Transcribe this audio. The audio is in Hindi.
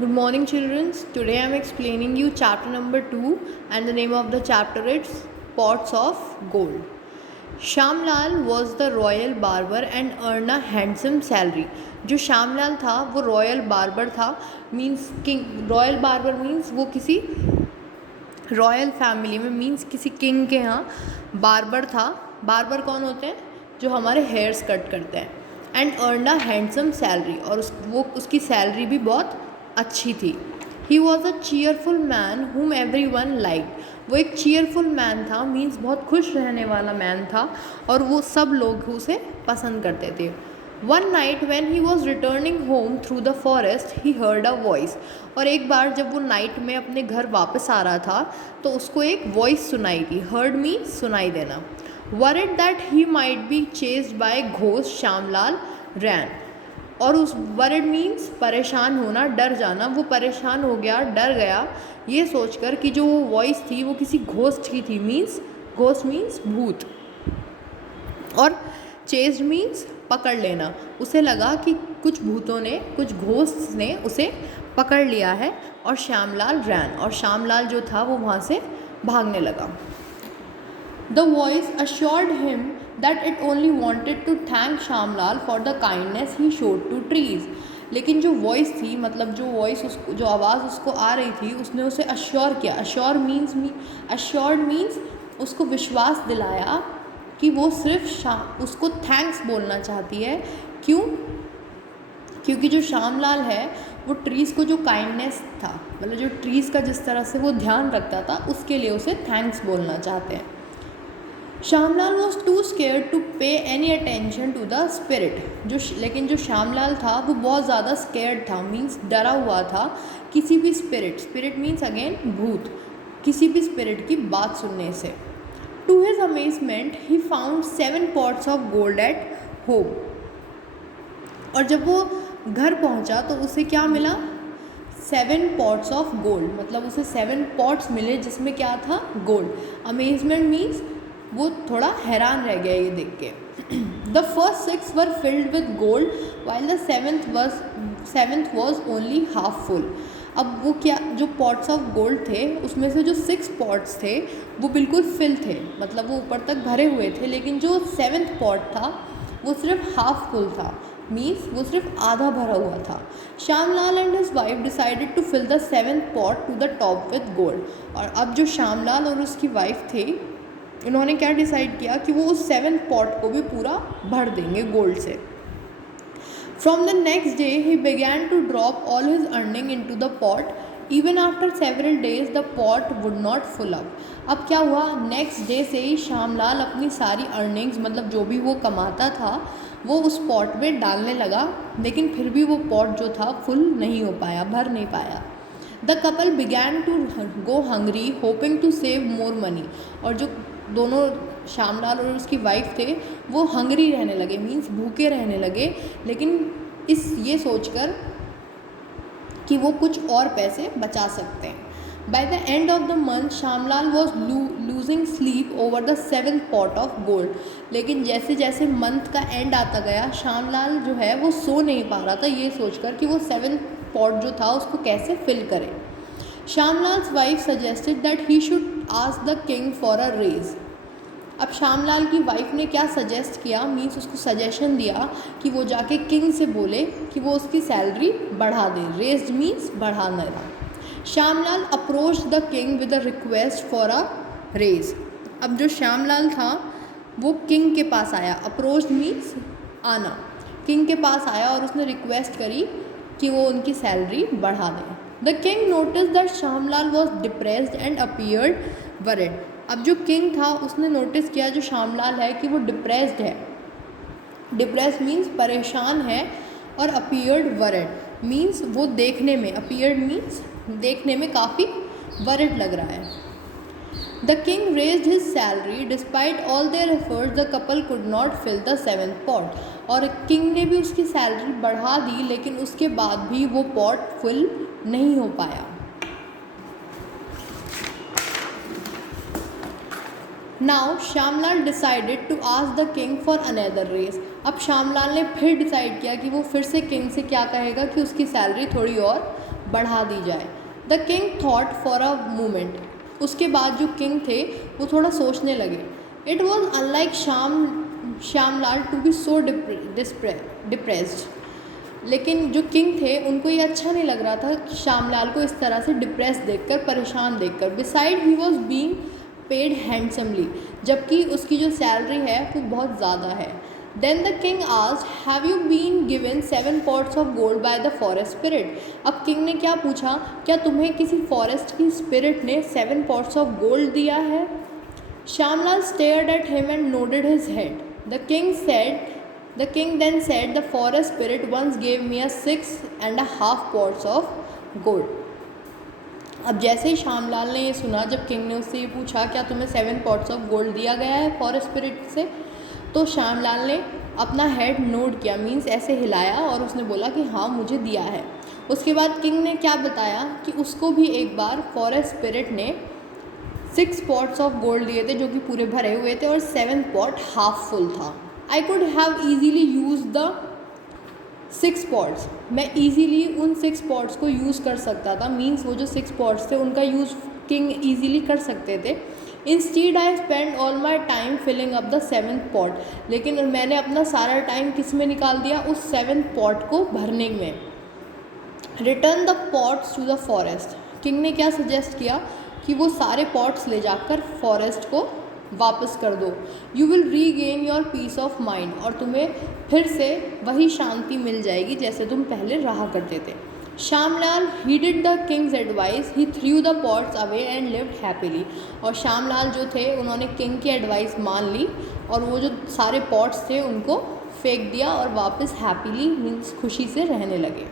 Good morning, children. Today I am explaining you chapter number 2, and the name of the chapter is Pots of Gold. Shyamlal was the royal barber and earned a handsome salary. जो श्यामलाल था वो रॉयल बार्बर था, means king. Royal barber means वो किसी रॉयल फैमिली में, मीन्स किसी किंग के यहाँ बार्बर था. बार्बर कौन होते हैं? जो हमारे हेयर्स कट करते हैं. And earn a handsome salary, और उसकी सैलरी भी बहुत अच्छी थी. He was a cheerful man हुम एवरी वन लाइक. वो एक चीयरफुल मैन था, मीन्स बहुत खुश रहने वाला मैन था, और वो सब लोग उसे पसंद करते थे. One night when he was returning home through the forest he heard a voice. और एक बार जब वो नाइट में अपने घर वापस आ रहा था तो उसको एक वॉइस सुनाई दी. हर्ड मीन्स सुनाई देना. Worried that he might be chased by ghost Shyamlal ran. और उस वरिड मीन्स परेशान होना, डर जाना. वो परेशान हो गया, डर गया, ये सोचकर कि जो वो वॉइस थी वो किसी घोस्ट की थी. मीन्स घोस्ट मीन्स भूत, और चेस्ड मीन्स पकड़ लेना. उसे लगा कि कुछ भूतों ने, कुछ घोस्ट ने उसे पकड़ लिया है, और श्यामलाल रैन, और श्यामलाल जो था वो वहाँ से भागने लगा. The voice assured him that it only wanted to thank Shyamlal for the kindness he showed to trees. लेकिन जो वॉइस थी, मतलब जो वॉइस उसको, जो आवाज़ उसको आ रही थी, उसने उसे अश्योर किया. अश्योर्ड मीन्स उसको विश्वास दिलाया कि वो सिर्फ उसको थैंक्स बोलना चाहती है. क्यों? क्योंकि जो श्यामलाल है वो ट्रीज़ को जो काइंडनेस था, मतलब जो ट्रीज़ का जिस तरह से वो ध्यान रखता था, उसके लिए उसे थैंक्स बोलना चाहते हैं. Shyamlal was too scared to pay any attention to the spirit. लेकिन जो श्यामलाल था वो बहुत ज़्यादा स्केयर्ड था, मीन्स डरा हुआ था किसी भी स्पिरिट मीन्स अगेन भूत, किसी भी स्पिरिट की बात सुनने से. To his amazement he found 7 pots of gold at home. और जब वो घर पहुंचा तो उसे क्या मिला? 7 pots ऑफ गोल्ड, मतलब उसे 7 pots मिले जिसमें क्या था? गोल्ड. अमेजमेंट मीन्स वो थोड़ा हैरान रह गया ये देख के. The first 6 were filled with gold while the seventh was only half full. अब वो क्या, जो पॉट्स ऑफ गोल्ड थे उसमें से जो 6 pots थे वो बिल्कुल फिल थे, मतलब वो ऊपर तक भरे हुए थे, लेकिन जो 7th pot था वो सिर्फ हाफ फुल था, मीन्स वो सिर्फ आधा भरा हुआ था. Shyamlal and his wife decided to fill the 7th pot to the top with gold. और अब जो श्यामलाल और उसकी वाइफ थे, इन्होंने क्या डिसाइड किया कि वो उस 7th pot को भी पूरा भर देंगे गोल्ड से. From the next day he began to drop all his earning into the pot. Even after several days the pot would not full up. अब क्या हुआ? नेक्स्ट डे से ही श्यामलाल अपनी सारी अर्निंग्स, मतलब जो भी वो कमाता था, वो उस पॉट में डालने लगा, लेकिन फिर भी वो पॉट जो था फुल नहीं हो पाया, भर नहीं पाया. The couple began to go hungry hoping to save more money. और जो दोनों श्यामलाल और उसकी वाइफ थे वो हंग्री रहने लगे, मीन्स भूखे रहने लगे, लेकिन ये सोचकर कि वो कुछ और पैसे बचा सकते हैं. By the end of the month Shyamlal was losing sleep over the 7th pot of gold. लेकिन जैसे जैसे मंथ का एंड आता गया, श्यामलाल जो है वो सो नहीं पा रहा था, ये सोचकर कि वो 7th pot जो था उसको कैसे फिल करे. Shyamlal's wife suggested that he should ask the king for a raise. अब श्यामलाल की वाइफ ने क्या सजेस्ट किया, मीन्स उसको सजेशन दिया कि वो जाके किंग से बोले कि वो उसकी सैलरी बढ़ा दे. रेज मीन्स बढ़ाना. Shyamlal approach the king with a request for a raise. अब जो श्यामलाल था वो किंग के पास आया. अप्रोच मीन्स आना. किंग के पास आया और उसने रिक्वेस्ट करी कि वो उनकी सैलरी बढ़ा दें. The king notice that Shyamlal was depressed and appeared worried. अब जो किंग था उसने नोटिस किया जो श्यामलाल है कि वो डिप्रेस्ड है. डिप्रेस्ड मीन्स परेशान है, और अपीयर्ड वरिड मीन्स वो देखने में, अपीयर्ड मीन्स देखने में काफ़ी वरिड लग रहा है. The king raised his salary despite all their efforts the couple could not fill the 7th pot. और किंग ने भी उसकी सैलरी बढ़ा दी, लेकिन उसके बाद भी वो पॉट फुल नहीं हो पाया. Now Shyamlal decided to ask the king for another raise. अब श्यामलाल ने फिर डिसाइड किया कि वो फिर से किंग से क्या कहेगा कि उसकी सैलरी थोड़ी और बढ़ा दी जाए। The king thought for a moment, उसके बाद जो किंग थे वो थोड़ा सोचने लगे। It was unlike Shyamlal to be so depressed, लेकिन जो किंग थे उनको ये अच्छा नहीं लग रहा था श्यामलाल को इस तरह से डिप्रेस देखकर, परेशान देखकर। Beside he was being paid handsomely, जबकि उसकी जो सैलरी है वो बहुत ज़्यादा है। Then the king asked, have you been given 7 pots of gold by the forest spirit. अब किंग ने क्या पूछा, क्या तुम्हें किसी फॉरेस्ट की स्पिरिट ने 7 पॉट्स ऑफ गोल्ड दिया है? Shyamlal stared at him and nodded his head. The king then said, the forest spirit once gave me a 6.5 pots of gold. अब जैसे ही श्यामलाल ने ये सुना, जब किंग ने उससे ये पूछा क्या तुम्हें 7 पॉट्स ऑफ गोल्ड दिया गया है फॉरेस्ट स्पिरिट से, तो श्यामलाल ने अपना हेड नोड किया, मीन्स ऐसे हिलाया और उसने बोला कि हाँ मुझे दिया है। उसके बाद किंग ने क्या बताया कि उसको भी एक बार फॉरेस्ट स्पिरिट ने 6 पॉट्स ऑफ गोल्ड दिए थे जो कि पूरे भरे हुए थे और 7 पॉट हाफ फुल था। I could have easily used the 6 pots, मैं easily उन 6 pots को यूज़ कर सकता था, मीन्स वो जो 6 pots थे उनका यूज़ किंग easily कर सकते थे। Instead I spent all my time filling up the 7th pot, लेकिन मैंने अपना सारा टाइम किस में निकाल दिया, उस 7th pot को भरने में। Return the pots to the forest, king ने क्या सजेस्ट किया कि वो सारे pots ले जाकर फॉरेस्ट को वापस कर दो। You will regain your peace of mind, और तुम्हें फिर से वही शांति मिल जाएगी जैसे तुम पहले रहा करते थे। Shyamlal heeded the king's advice, he threw the pots away and lived happily, और श्यामलाल जो थे उन्होंने किंग की एडवाइस मान ली और वो जो सारे पॉट्स थे उनको फेंक दिया और वापस हैप्पीली मीन्स खुशी से रहने लगे।